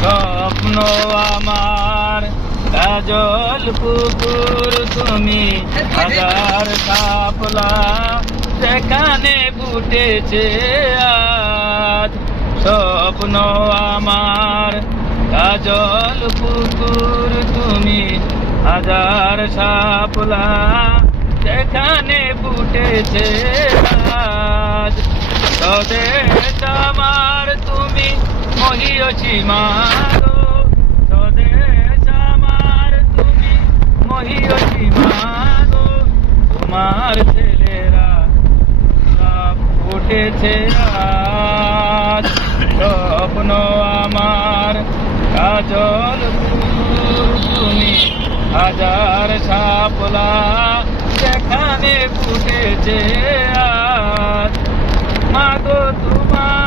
স্বপ্ন আমার কাজল পুকুর তুমি, হাজার শাপলা সেখানে ফুটেছে আজ। স্বপ্ন আমার কাজল পুকুর তুমি, হাজার শাপলা সেখানে ফুটেছে আজ। স্বদেশ আমার তুমি মহিয়সী মাগো, স্বদেশ আমার তুমি মহিয়সী মাগো। তোমার ছেলেরা সব ফুটেছে আজ। স্বপ্ন আমার কাজল পুকুর তুমি, হাজার শাপলা সেখানে ফুটেছে আজ। মাগো তোমার